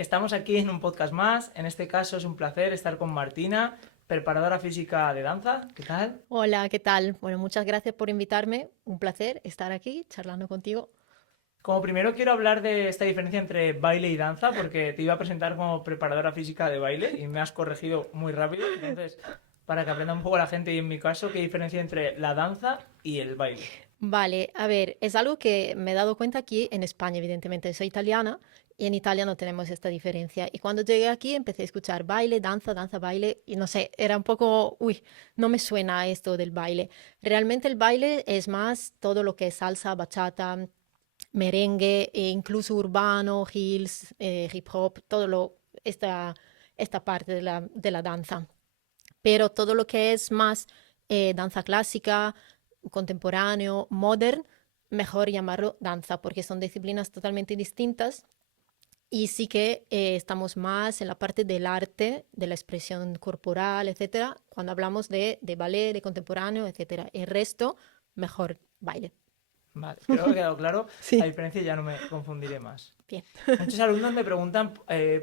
Estamos aquí en un podcast más. En este caso es un placer estar con Martina, preparadora física de danza. ¿Qué tal? Hola, ¿qué tal? Bueno, muchas gracias por invitarme. Un placer estar aquí charlando contigo. Como primero quiero hablar de esta diferencia entre baile y danza, porque te iba a presentar como preparadora física de baile y me has corregido muy rápido. Entonces, para que aprenda un poco la gente y en mi caso, ¿qué diferencia hay entre la danza y el baile? Vale, a ver, es algo que me he dado cuenta aquí en España, evidentemente. Soy italiana y en Italia no tenemos esta diferencia. Y cuando llegué aquí empecé a escuchar baile, danza, danza, baile y no sé, era un poco, uy, no me suena esto del baile. Realmente el baile es más todo lo que es salsa, bachata, merengue e incluso urbano, hills, hip hop, esta parte de la danza. Pero todo lo que es más danza clásica, contemporáneo, modern, mejor llamarlo danza, porque son disciplinas totalmente distintas y sí que estamos más en la parte del arte, de la expresión corporal, etcétera, cuando hablamos de ballet, de contemporáneo, etcétera. El resto, mejor baile. Vale, creo que ha quedado claro la Sí, diferencia y ya no me confundiré más. bien. Muchos alumnos me preguntan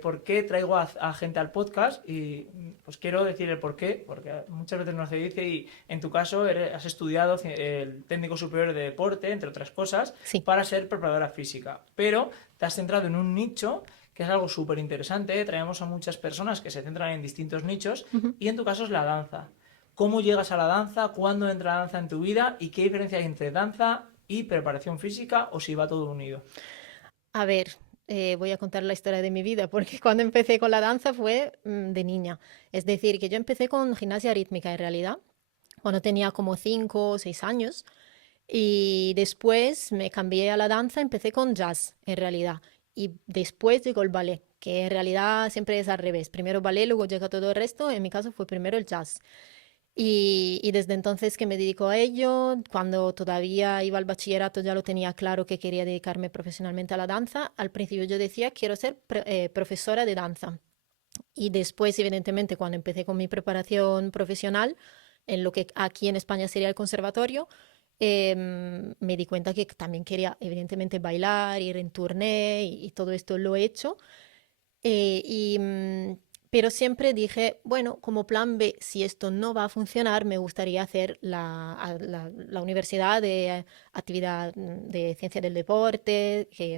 por qué traigo a gente al podcast y pues quiero decir el por qué, porque muchas veces no se dice y en tu caso has estudiado el técnico superior de deporte, entre otras cosas, Sí. para ser preparadora física, pero te has centrado en un nicho que es algo súper interesante, traemos a muchas personas que se centran en distintos nichos Ujú. y en tu caso es la danza. ¿Cómo llegas a la danza? ¿Cuándo entra la danza en tu vida? ¿Y qué diferencia hay entre danza y preparación física o si va todo unido? A ver, voy a contar la historia de mi vida, porque cuando empecé con la danza fue de niña. Es decir, que yo empecé con gimnasia rítmica en realidad, cuando tenía como 5 o 6 años. Y después me cambié a la danza, empecé con jazz en realidad. Y después llegó el ballet, que en realidad siempre es al revés. Primero ballet, luego llega todo el resto. En mi caso fue primero el jazz. Y desde entonces que me dedico a ello, cuando todavía iba al bachillerato ya lo tenía claro que quería dedicarme profesionalmente a la danza. Al principio yo decía, quiero ser profesora de danza. Y después, evidentemente, cuando empecé con mi preparación profesional, en lo que aquí en España sería el conservatorio, me di cuenta que también quería, evidentemente, bailar, ir en tournée y todo esto lo he hecho. Eh, y, mm, pero siempre dije, bueno, como plan B, si esto no va a funcionar, me gustaría hacer la universidad de actividad de ciencia del deporte, que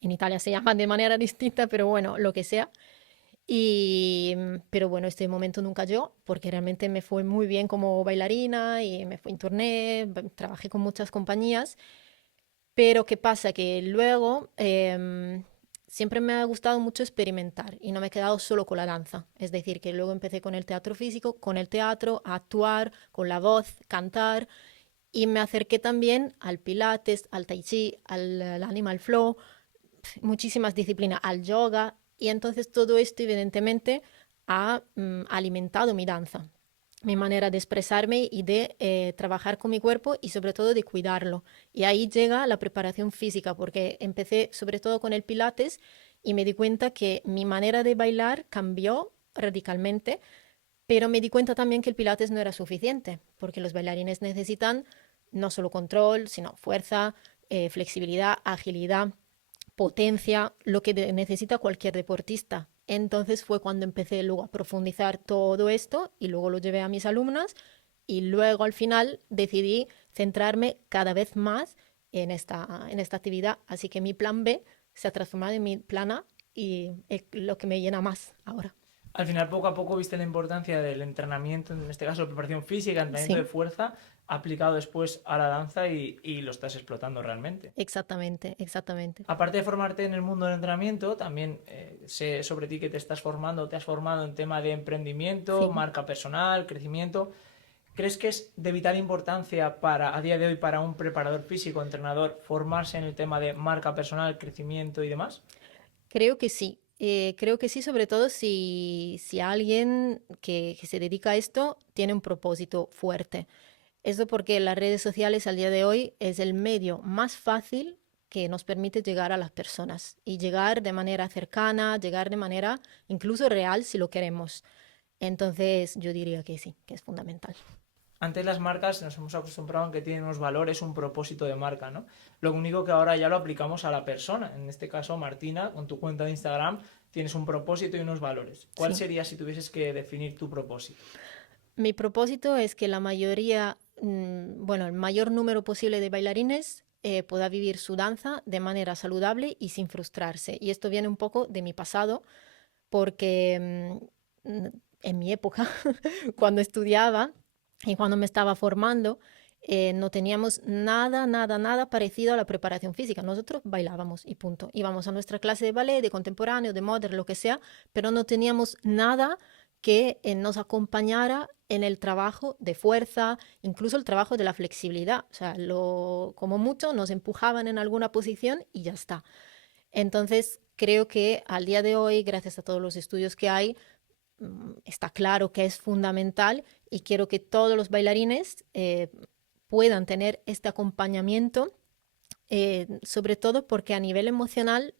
en Italia se llama de manera distinta, pero bueno, lo que sea. Pero bueno, este momento nunca llegó porque realmente me fue muy bien como bailarina y me fui en tournée, trabajé con muchas compañías. Pero ¿qué pasa? Que luego siempre me ha gustado mucho experimentar y no me he quedado solo con la danza. Es decir, que luego empecé con el teatro físico, con el teatro, a actuar, con la voz, cantar y me acerqué también al pilates, al tai chi, al animal flow, muchísimas disciplinas, al yoga y entonces todo esto evidentemente ha alimentado mi danza, mi manera de expresarme y de trabajar con mi cuerpo y sobre todo de cuidarlo. Y ahí llega la preparación física, porque empecé sobre todo con el pilates y me di cuenta que mi manera de bailar cambió radicalmente, pero me di cuenta también que el pilates no era suficiente, porque los bailarines necesitan no solo control, sino fuerza, flexibilidad, agilidad, potencia, lo que necesita cualquier deportista. Entonces fue cuando empecé luego a profundizar todo esto y luego lo llevé a mis alumnas y luego al final decidí centrarme cada vez más en esta actividad. Así que mi plan B se ha transformado en mi plan A y es lo que me llena más ahora. Al final, poco a poco, viste la importancia del entrenamiento, en este caso preparación física, entrenamiento de Sí, fuerza, aplicado después a la danza y lo estás explotando realmente. exactamente, exactamente. Aparte de formarte en el mundo del entrenamiento, también sé sobre ti que te estás formando, te has formado en tema de emprendimiento, Sí. marca personal, crecimiento. ¿Crees que es de vital importancia para, a día de hoy, para un preparador físico, entrenador, formarse en el tema de marca personal, crecimiento y demás? Creo que sí. Creo que sí, sobre todo si alguien que se dedica a esto tiene un propósito fuerte. Eso porque las redes sociales al día de hoy es el medio más fácil que nos permite llegar a las personas y llegar de manera cercana, llegar de manera incluso real si lo queremos. Entonces yo diría que sí, que es fundamental. Antes las marcas nos hemos acostumbrado a que tienen unos valores, un propósito de marca, ¿no? Lo único que ahora ya lo aplicamos a la persona. En este caso, Martina, con tu cuenta de Instagram, tienes un propósito y unos valores. ¿Cuál Sí. sería si tuvieses que definir tu propósito? Mi propósito es que la mayoría, bueno, el mayor número posible de bailarines pueda vivir su danza de manera saludable y sin frustrarse. Y esto viene un poco de mi pasado, porque en mi época, cuando estudiaba y cuando me estaba formando, no teníamos nada, nada, nada parecido a la preparación física. Nosotros bailábamos y punto. Íbamos a nuestra clase de ballet, de contemporáneo, de modern, lo que sea, pero no teníamos nada que nos acompañara en el trabajo de fuerza, incluso el trabajo de la flexibilidad. O sea, como mucho nos empujaban en alguna posición y ya está. Entonces, creo que al día de hoy, gracias a todos los estudios que hay, está claro que es fundamental y quiero que todos los bailarines puedan tener este acompañamiento, sobre todo porque a nivel emocional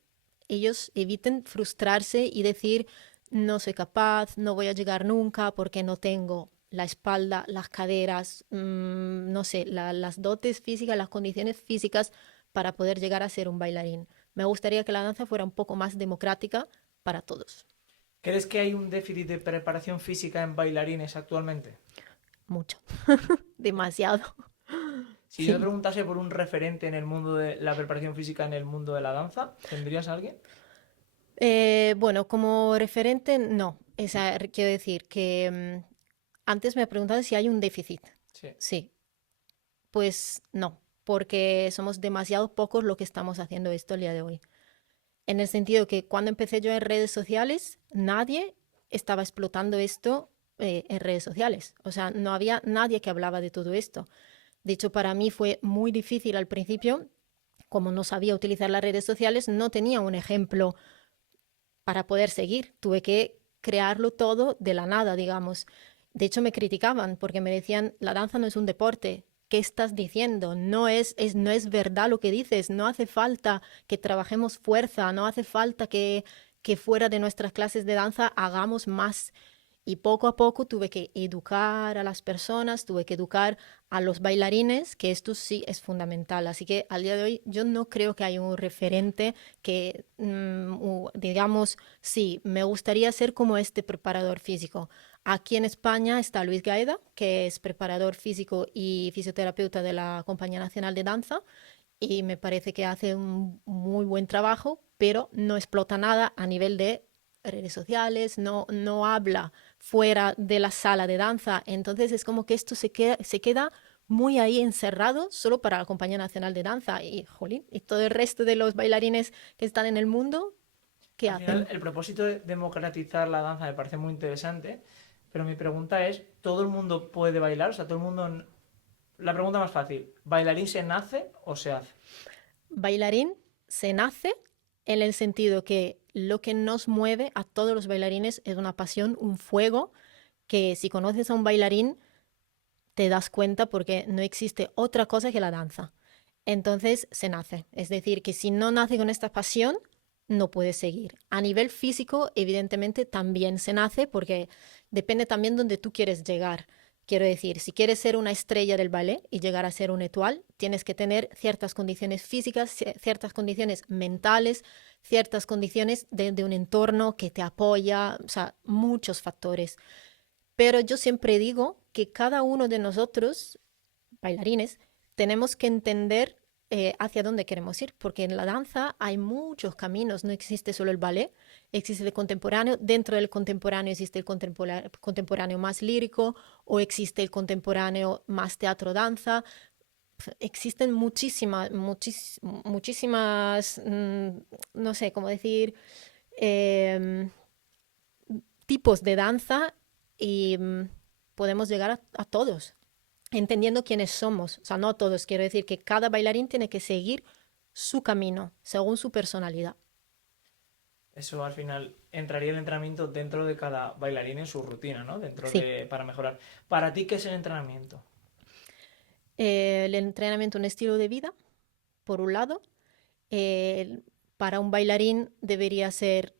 ellos eviten frustrarse y decir no soy capaz, no voy a llegar nunca porque no tengo la espalda, las caderas, no sé, las dotes físicas, las condiciones físicas para poder llegar a ser un bailarín. Me gustaría que la danza fuera un poco más democrática para todos. ¿Crees que hay un déficit de preparación física en bailarines actualmente? Mucho, demasiado. Si yo te Sí. preguntase por un referente en el mundo de la preparación física en el mundo de la danza, ¿tendrías a alguien? Bueno, como referente, no. Quiero decir que antes me preguntabas si hay un déficit. Sí. Sí, pues no, porque somos demasiado pocos los que estamos haciendo esto el día de hoy. En el sentido que cuando empecé yo en redes sociales, nadie estaba explotando esto en redes sociales. O sea, no había nadie que hablaba de todo esto. De hecho, para mí fue muy difícil al principio, como no sabía utilizar las redes sociales, no tenía un ejemplo para poder seguir. Tuve que crearlo todo de la nada, digamos. De hecho, me criticaban porque me decían, la danza no es un deporte. ¿Qué estás diciendo? No es verdad lo que dices. No hace falta que trabajemos fuerza, no hace falta que fuera de nuestras clases de danza hagamos más. Y poco a poco tuve que educar a las personas, tuve que educar a los bailarines, que esto sí es fundamental. Así que al día de hoy yo no creo que haya un referente que, digamos, sí, me gustaría ser como este preparador físico. Aquí en España está Luis Gaeda, que es preparador físico y fisioterapeuta de la Compañía Nacional de Danza, y me parece que hace un muy buen trabajo, pero no explota nada a nivel de redes sociales, no habla fuera de la sala de danza. Entonces es como que esto se queda muy ahí encerrado solo para la Compañía Nacional de Danza. Y, jolín, y todo el resto de los bailarines que están en el mundo, ¿qué Al final, hacen? el propósito de democratizar la danza me parece muy interesante, pero mi pregunta es, ¿todo el mundo puede bailar? O sea, todo el mundo... La pregunta más fácil, ¿bailarín se nace o se hace? Bailarín se nace en el sentido que lo que nos mueve a todos los bailarines es una pasión, un fuego, que si conoces a un bailarín te das cuenta porque no existe otra cosa que la danza. Entonces se nace. Es decir, que si no nace con esta pasión, no puede seguir. A nivel físico, evidentemente, también se nace porque depende también donde tú quieres llegar. Quiero decir, si quieres ser una estrella del ballet y llegar a ser un étoile, tienes que tener ciertas condiciones físicas, ciertas condiciones mentales, ciertas condiciones de un entorno que te apoya, o sea, muchos factores. Pero yo siempre digo que cada uno de nosotros, bailarines, tenemos que entender hacia dónde queremos ir, porque en la danza hay muchos caminos, no existe solo el ballet, existe el contemporáneo, dentro del contemporáneo existe el contemporáneo más lírico o existe el contemporáneo más teatro-danza. Existen muchísimas, no sé cómo decir, eh, tipos de danza y podemos llegar a todos, entendiendo quiénes somos. O sea, no todos, quiero decir que cada bailarín tiene que seguir su camino según su personalidad. Eso al final entraría el entrenamiento dentro de cada bailarín en su rutina, ¿no? Dentro Sí, de... para mejorar. ¿Para ti qué es el entrenamiento? el entrenamiento, un estilo de vida, por un lado. Eh, para un bailarín debería ser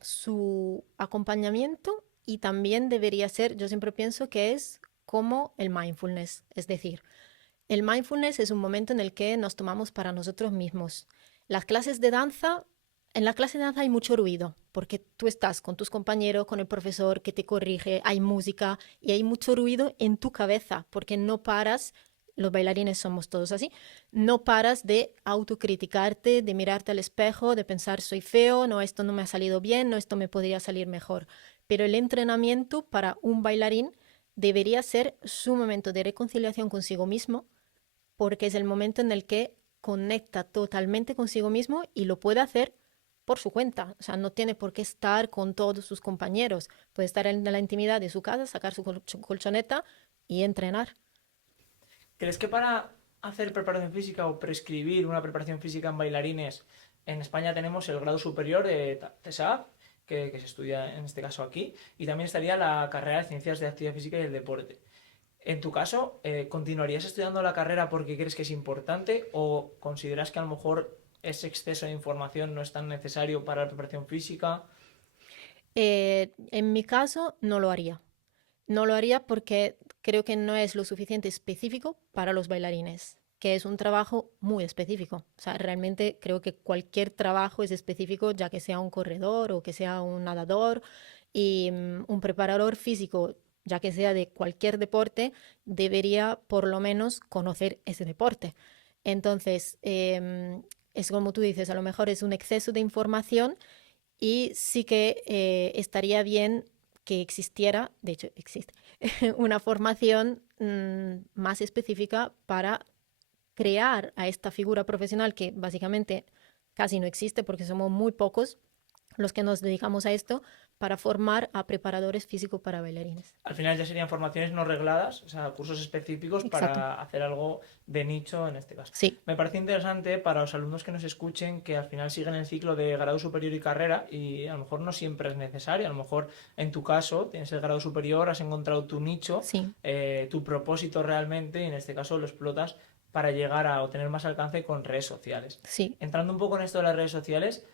su acompañamiento y también debería ser, yo siempre pienso que es como el mindfulness, es decir, el mindfulness es un momento en el que nos tomamos para nosotros mismos. Las clases de danza En la clase de danza hay mucho ruido, porque tú estás con tus compañeros, con el profesor que te corrige, hay música y hay mucho ruido en tu cabeza, porque no paras, los bailarines somos todos así, no paras de autocriticarte, de mirarte al espejo, de pensar soy feo, no, esto no me ha salido bien, no, esto me podría salir mejor. Pero el entrenamiento para un bailarín debería ser su momento de reconciliación consigo mismo, porque es el momento en el que conecta totalmente consigo mismo y lo puede hacer por su cuenta. O sea, no tiene por qué estar con todos sus compañeros. Puede estar en la intimidad de su casa, sacar su colchoneta y entrenar. ¿Crees que para hacer preparación física o prescribir una preparación física en bailarines, en España tenemos el grado superior de TESAF, que se estudia en este caso aquí, y también estaría la carrera de Ciencias de Actividad Física y el Deporte? En tu caso, ¿continuarías estudiando la carrera porque crees que es importante o consideras que a lo mejor ese exceso de información no es tan necesario para la preparación física? En mi caso, no lo haría. No lo haría porque creo que no es lo suficiente específico para los bailarines, que es un trabajo muy específico. O sea, realmente creo que cualquier trabajo es específico, ya que sea un corredor o que sea un nadador y un preparador físico, ya que sea de cualquier deporte, debería por lo menos conocer ese deporte. Entonces, es como tú dices, a lo mejor es un exceso de información y sí que estaría bien que existiera, de hecho existe, una formación más específica para crear a esta figura profesional que básicamente casi no existe porque somos muy pocos los que nos dedicamos a esto para formar a preparadores físicos para bailarines. Al final ya serían formaciones no regladas, o sea, cursos específicos Exacto. para hacer algo de nicho en este caso. Sí, Me parece interesante para los alumnos que nos escuchen que al final siguen el ciclo de grado superior y carrera y a lo mejor no siempre es necesario. A lo mejor en tu caso tienes el grado superior, has encontrado tu nicho, sí, tu propósito realmente y en este caso lo explotas para llegar a obtener más alcance con redes sociales. sí. Entrando un poco en esto de las redes sociales,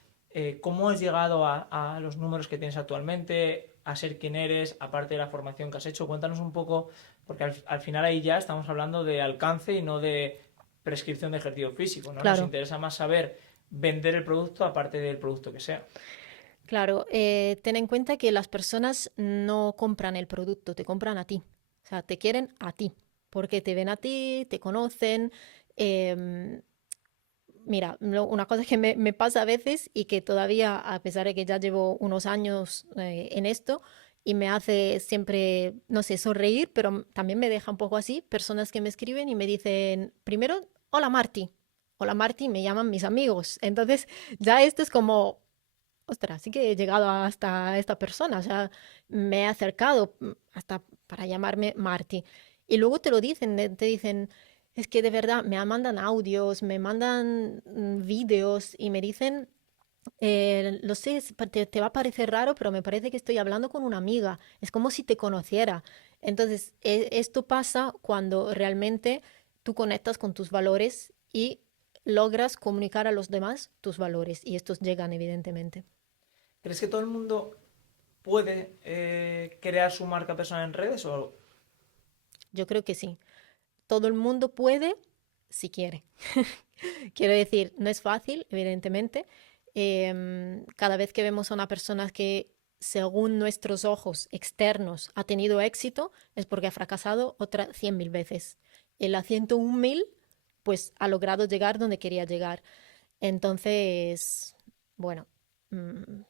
¿cómo has llegado a los números que tienes actualmente, a ser quien eres, aparte de la formación que has hecho? Cuéntanos un poco, porque al final ahí ya estamos hablando de alcance y no de prescripción de ejercicio físico, ¿no? Nos Claro, interesa más saber vender el producto aparte del producto que sea. claro. Ten en cuenta que las personas no compran el producto, te compran a ti. O sea, te quieren a ti, porque te ven a ti, te conocen. em, Mira, una cosa que me pasa a veces y que todavía, a pesar de que ya llevo unos años en esto, y me hace siempre, no sé, sonreír, pero también me deja un poco así, personas que me escriben y me dicen, primero, hola Marti, me llaman mis amigos. Entonces, ya esto es como, ostras, sí que he llegado hasta esta persona, o sea, me he acercado hasta para llamarme Marti. Y luego te lo dicen, te dicen, es que de verdad me mandan audios, me mandan vídeos y me dicen, lo sé, te va a parecer raro, pero me parece que estoy hablando con una amiga, es como si te conociera. Entonces, esto pasa cuando realmente tú conectas con tus valores y logras comunicar a los demás tus valores y estos llegan evidentemente. ¿Crees que todo el mundo puede crear su marca personal en redes o Yo creo que sí. Todo el mundo puede si quiere. Quiero decir, no es fácil, evidentemente. Cada vez que vemos a una persona que, según nuestros ojos externos, ha tenido éxito, es porque ha fracasado otras 100.000 veces. En la 101.000, pues ha logrado llegar donde quería llegar. Entonces, bueno, mm,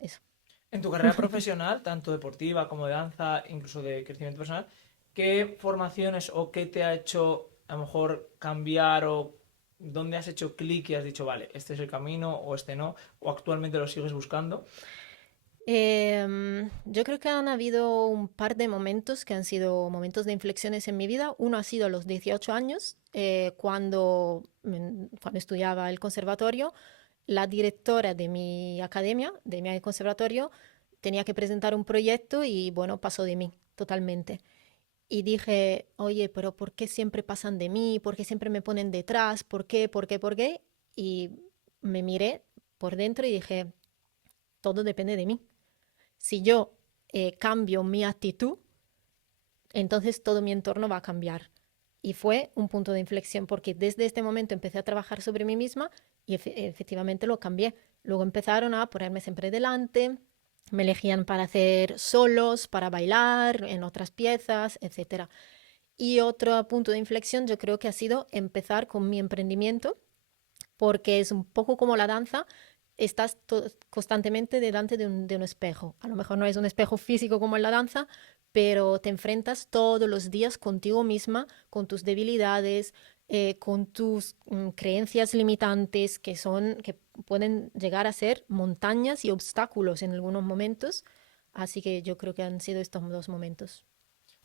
eso. en tu carrera profesional, tanto deportiva como de danza, incluso de crecimiento personal, qué formaciones o qué te ha hecho a lo mejor cambiar o dónde has hecho clic y has dicho, vale, este es el camino o este no, o actualmente lo sigues buscando? Yo creo que han habido un par de momentos que han sido momentos de inflexiones en mi vida. Uno ha sido a los 18 años, cuando estudiaba el conservatorio. La directora de mi academia, de mi conservatorio, tenía que presentar un proyecto y bueno, pasó de mí totalmente. Y dije, oye, pero ¿por qué siempre pasan de mí? ¿Por qué siempre me ponen detrás? ¿Por qué? ¿Por qué? ¿Por qué? Y me miré por dentro y dije, todo depende de mí. Si yo cambio mi actitud, entonces todo mi entorno va a cambiar. Y fue un punto de inflexión porque desde este momento empecé a trabajar sobre mí misma y efectivamente lo cambié. Luego empezaron a ponerme siempre delante, me elegían para hacer solos, para bailar en otras piezas, etcétera. Y otro punto de inflexión yo creo que ha sido empezar con mi emprendimiento, porque es un poco como la danza, estás constantemente delante de un espejo. A lo mejor no es un espejo físico como en la danza, pero te enfrentas todos los días contigo misma, con tus debilidades, con tus creencias limitantes que pueden llegar a ser montañas y obstáculos en algunos momentos. Así que yo creo que han sido estos dos momentos.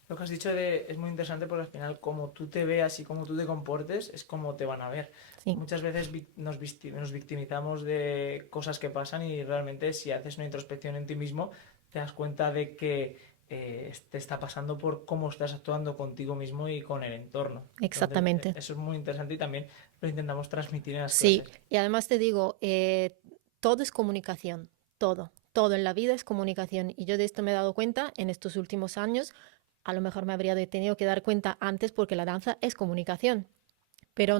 Lo que has dicho es muy interesante porque al final como tú te veas y como tú te comportes es como te van a ver. Sí, Muchas veces nos victimizamos de cosas que pasan y realmente si haces una introspección en ti mismo te das cuenta de que te está pasando por cómo estás actuando contigo mismo y con el entorno. Entonces exactamente. eso es muy interesante y también lo intentamos transmitir en las Sí, clases. y además te digo, todo es comunicación, todo en la vida es comunicación. Y yo de esto me he dado cuenta en estos últimos años. A lo mejor me habría tenido que dar cuenta antes porque la danza es comunicación, pero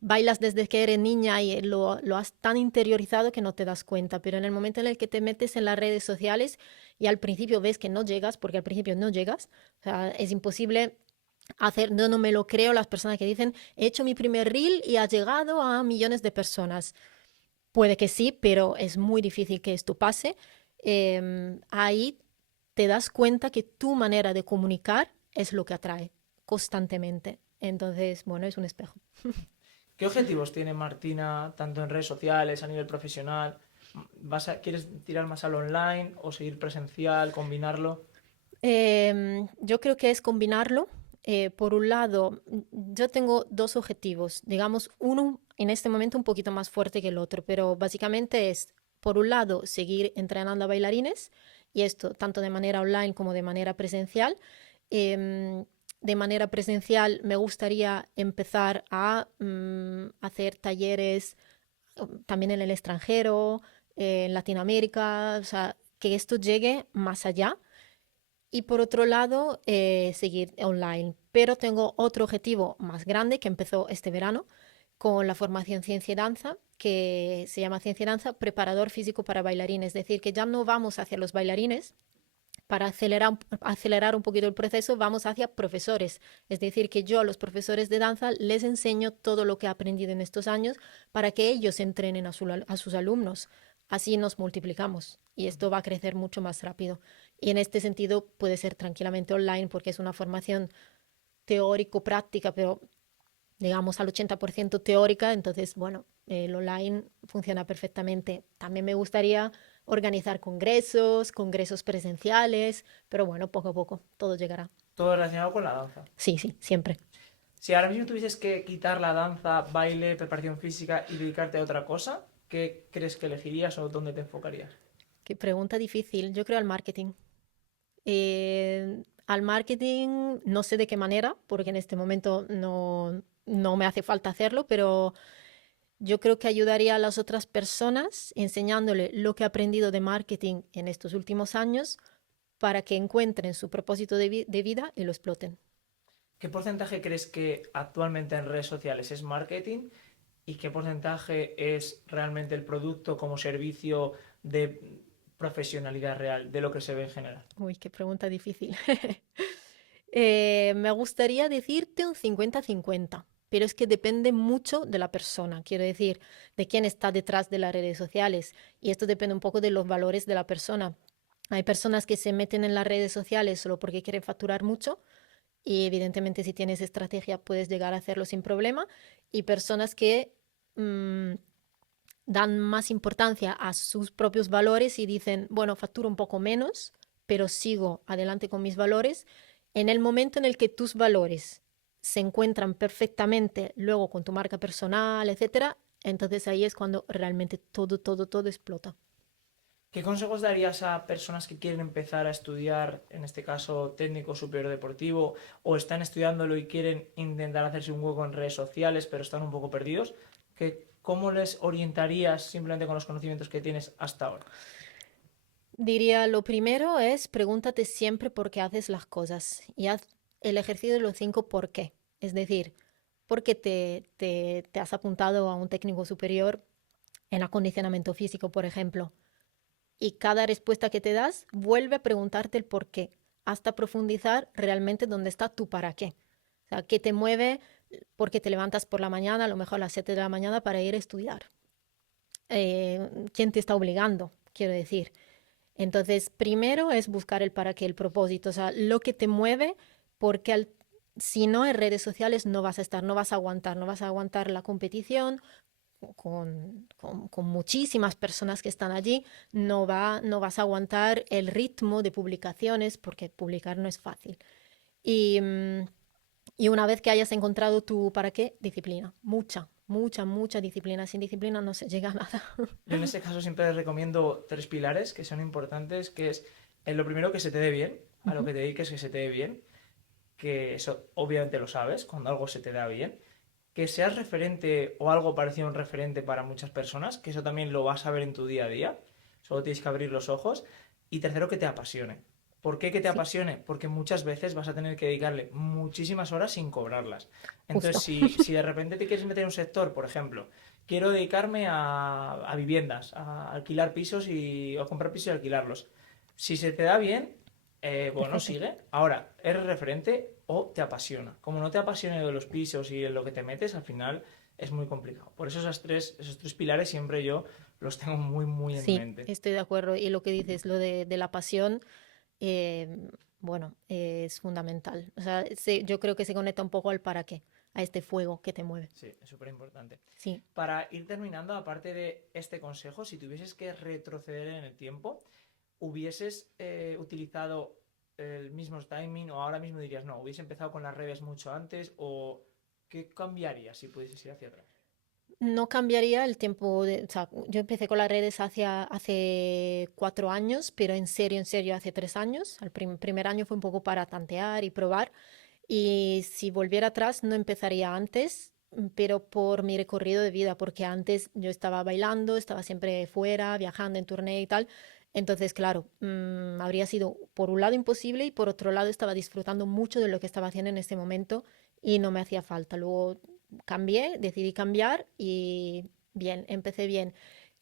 bailas desde que eres niña y lo has tan interiorizado que no te das cuenta. Pero en el momento en el que te metes en las redes sociales y al principio ves que no llegas, porque al principio no llegas, o sea, es imposible hacer, no me lo creo las personas que dicen, he hecho mi primer reel y ha llegado a millones de personas. Puede que sí, pero es muy difícil que esto pase. Ahí te das cuenta que tu manera de comunicar es lo que atrae constantemente. Entonces, bueno, es un espejo. ¿Qué objetivos tiene Martina tanto en redes sociales, a nivel profesional? ¿Quieres tirar más al online o seguir presencial, combinarlo? Yo creo que es combinarlo. Por un lado, yo tengo dos objetivos, digamos, uno en este momento un poquito más fuerte que el otro, pero básicamente es, por un lado, seguir entrenando a bailarines, y esto tanto de manera online como de manera presencial. Em, de manera presencial me gustaría empezar a hacer talleres también en el extranjero, en Latinoamérica, o sea, que esto llegue más allá y por otro lado, seguir online. Pero tengo otro objetivo más grande que empezó este verano con la formación Ciencia y Danza, que se llama Ciencia y Danza Preparador Físico para Bailarines. Es decir, que ya no vamos hacia los bailarines para acelerar un poquito el proceso, vamos hacia profesores. Es decir, que yo a los profesores de danza les enseño todo lo que he aprendido en estos años para que ellos entrenen a sus alumnos. Así nos multiplicamos y esto va a crecer mucho más rápido. Y en este sentido puede ser tranquilamente online porque es una formación teórico-práctica, pero digamos al 80% teórica, entonces, bueno, el online funciona perfectamente. También me gustaría organizar congresos presenciales, pero bueno, poco a poco, todo llegará. Todo relacionado con la danza. Sí, sí, siempre. Si ahora mismo tuvieses que quitar la danza, baile, preparación física y dedicarte a otra cosa, ¿qué crees que elegirías o dónde te enfocarías? Qué pregunta difícil. Yo creo al marketing. Al marketing, no sé de qué manera, porque en este momento no me hace falta hacerlo, pero yo creo que ayudaría a las otras personas enseñándole lo que he aprendido de marketing en estos últimos años para que encuentren su propósito de vida y lo exploten. ¿Qué porcentaje crees que actualmente en redes sociales es marketing y qué porcentaje es realmente el producto como servicio de profesionalidad real, de lo que se ve en general? Uy, qué pregunta difícil. Me gustaría decirte un 50-50, pero es que depende mucho de la persona, quiero decir, de quién está detrás de las redes sociales. Y esto depende un poco de los valores de la persona. Hay personas que se meten en las redes sociales solo porque quieren facturar mucho y evidentemente si tienes estrategia puedes llegar a hacerlo sin problema. Y personas que mm, dan más importancia a sus propios valores y dicen, bueno, facturo un poco menos, pero sigo adelante con mis valores. En el momento en el que tus valores se encuentran perfectamente luego con tu marca personal, etcétera, entonces ahí es cuando realmente todo explota. ¿Qué consejos darías a personas que quieren empezar a estudiar, en este caso técnico superior deportivo, o están estudiándolo y quieren intentar hacerse un hueco en redes sociales, pero están un poco perdidos? ¿Cómo les orientarías simplemente con los conocimientos que tienes hasta ahora? Diría, lo primero es pregúntate siempre por qué haces las cosas y haz el ejercicio de los 5 por qué. Es decir, ¿por qué te has apuntado a un técnico superior? en acondicionamiento físico, por ejemplo. Y cada respuesta que te das vuelve a preguntarte el por qué, hasta profundizar realmente dónde está tu para qué. O sea, qué te mueve, porque te levantas por la mañana, a lo mejor a las 7 de la mañana para ir a estudiar. ¿Quién te está obligando? Quiero decir. Entonces, primero es buscar el para qué, el propósito, o sea, lo que te mueve, porque si no en redes sociales no vas a estar, no vas a aguantar la competición con muchísimas personas que están allí, no vas a aguantar el ritmo de publicaciones, porque publicar no es fácil. Y, y una vez que hayas encontrado tu para qué, disciplina, mucha disciplina. Sin disciplina no se llega a nada. Yo en este caso siempre les recomiendo 3 pilares que son importantes, que es lo primero que se te dé bien, a lo que te dediques que se te dé bien, que eso obviamente lo sabes, cuando algo se te da bien, que seas referente o algo parecido a un referente para muchas personas, que eso también lo vas a ver en tu día a día, solo tienes que abrir los ojos, y tercero, que te apasione. ¿Por qué que te Sí, apasione? Porque muchas veces vas a tener que dedicarle muchísimas horas sin cobrarlas. Entonces, justo. si de repente te quieres meter en un sector, por ejemplo, quiero dedicarme a viviendas, a alquilar pisos y a comprar pisos y alquilarlos. Si se te da bien, bueno, Perfecto. sigue. Ahora, ¿eres referente o te apasiona? Como no te apasione de los pisos y en lo que te metes, al final es muy complicado. Por eso esos tres pilares siempre yo los tengo muy en Sí, mente. estoy de acuerdo. Y lo que dices, lo de la pasión, eh, bueno, es fundamental. O sea, yo creo que se conecta un poco al para qué, a este fuego que te mueve. Sí, es súper importante. Sí. Para ir terminando, aparte de este consejo, si tuvieses que retroceder en el tiempo, ¿hubieses utilizado el mismo timing o ahora mismo dirías, no, hubiese empezado con las redes mucho antes o qué cambiaría si pudieses ir hacia atrás? No cambiaría el tiempo o sea, yo empecé con las redes hace 4 años, pero en serio, hace 3 años. El primer año fue un poco para tantear y probar. Y si volviera atrás, no empezaría antes, pero por mi recorrido de vida, porque antes yo estaba bailando, estaba siempre fuera, viajando en turné y tal. Entonces, claro, habría sido por un lado imposible y por otro lado estaba disfrutando mucho de lo que estaba haciendo en ese momento y no me hacía falta. Luego cambié, decidí cambiar y bien, empecé bien.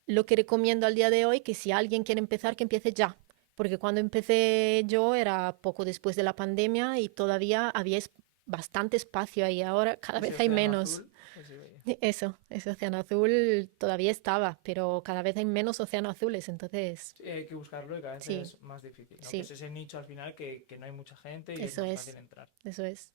Lo que recomiendo al día de hoy, que si alguien quiere empezar, que empiece ya, porque cuando empecé yo era poco después de la pandemia y todavía había bastante espacio ahí, ahora cada Ese vez hay océano menos. azul, pues sí, oye. Eso, ese océano azul todavía estaba, pero cada vez hay menos océanos azules, entonces Sí, hay que buscarlo y cada vez sí, es más difícil, ¿no? Que sí, es ese nicho al final que no hay mucha gente y es eso más es, fácil entrar. eso es,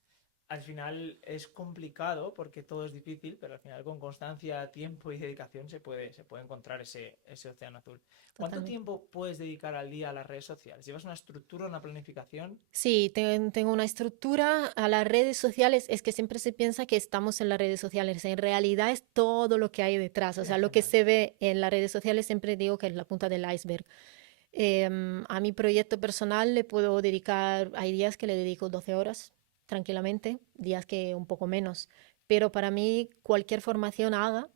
Al final es complicado porque todo es difícil, pero al final con constancia, tiempo y dedicación se puede encontrar ese océano azul. ¿Cuánto totalmente. tiempo puedes dedicar al día a las redes sociales? ¿Llevas una estructura, una planificación? Sí, tengo una estructura a las redes sociales. Es que siempre se piensa que estamos en las redes sociales. En realidad es todo lo que hay detrás. O sea, lo que Genial. se ve en las redes sociales siempre digo que es la punta del iceberg. A mi proyecto personal le puedo dedicar, hay días que le dedico 12 horas tranquilamente, días que un poco menos. Pero para mí, cualquier formación haga,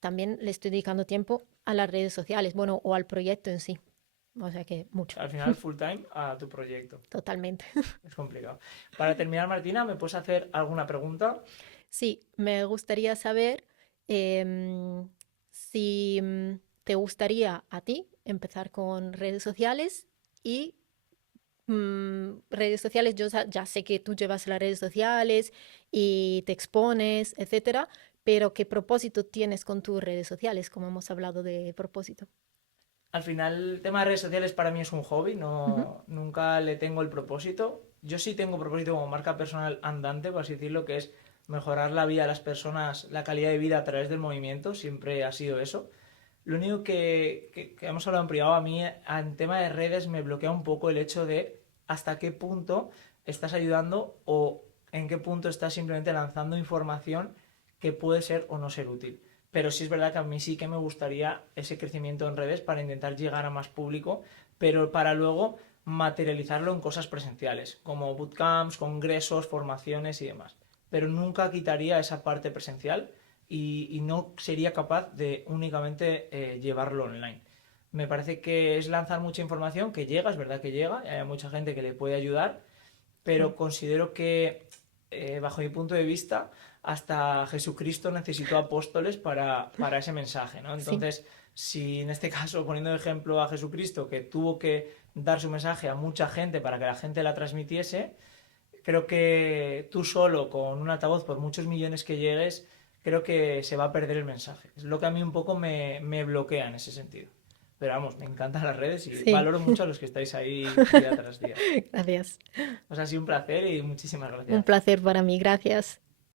también le estoy dedicando tiempo a las redes sociales, bueno, o al proyecto en sí. O sea que mucho, Al final full time a tu proyecto. totalmente. Es complicado. Para terminar, Martina, ¿me puedes hacer alguna pregunta? Sí, me gustaría saber si te gustaría a ti empezar con redes sociales y redes sociales, yo ya sé que tú llevas las redes sociales y te expones, etcétera, pero ¿qué propósito tienes con tus redes sociales? Como hemos hablado de propósito. Al final, el tema de redes sociales para mí es un hobby, Ujú, no, nunca le tengo el propósito. Yo sí tengo propósito como marca personal andante, por así decirlo, que es mejorar la vida de las personas, la calidad de vida a través del movimiento, siempre ha sido eso. Lo único que hemos hablado en privado, a mí en tema de redes me bloquea un poco el hecho de hasta qué punto estás ayudando o en qué punto estás simplemente lanzando información que puede ser o no ser útil. Pero sí es verdad que a mí sí que me gustaría ese crecimiento en redes para intentar llegar a más público, pero para luego materializarlo en cosas presenciales, como bootcamps, congresos, formaciones y demás. Pero nunca quitaría esa parte presencial y no sería capaz de únicamente llevarlo online. Me parece que es lanzar mucha información que llega, es verdad que llega, hay mucha gente que le puede ayudar, sí, pero considero que, bajo mi punto de vista, hasta Jesucristo necesitó apóstoles para ese mensaje, ¿no? Sí, Entonces, si en este caso, poniendo de ejemplo a Jesucristo, que tuvo que dar su mensaje a mucha gente para que la gente la transmitiese, creo que tú solo, con un altavoz, por muchos millones que llegues, creo que se va a perder el mensaje. Es lo que a mí un poco me bloquea en ese sentido. Pero vamos, me encantan las redes y sí, valoro mucho a los que estáis ahí día tras día. gracias. O sea, ha sido un placer y muchísimas Un gracias. placer para mí, gracias.